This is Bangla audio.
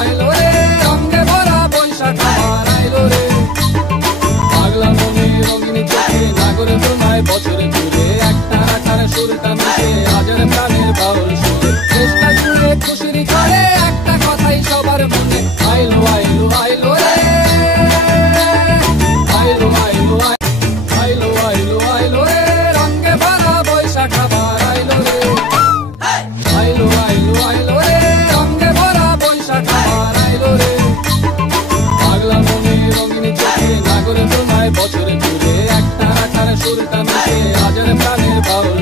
আইলো রে, রঙে ভরা বৈশাখ আবার আইলো রে। পাগলা মনে রঙিন চোখে নাগরে তোমায় বছরে ঘুরে, একটা রাখার সুরটা মিশে হাজার প্রাণের বাউল সুরে। চেষ্টা জুড়ে খুশির ঝড়ে একটা কথাই সবার মনে, আইলো আইলো আইলো রে, আইলো আইলো আইলো আইলো আইলো রে, রঙে ভরা বৈশাখ আবার আইলো রে। আইলো আইলো আইলো রে, রঙে ভরা বৈশাখ আবার আইলো রে। পাগলা মনে রঙিন চোখে নাগরে তোমায় বছরে ঘুরে, একটা রাখার সুরটা মিশে হাজার প্রাণের বাউল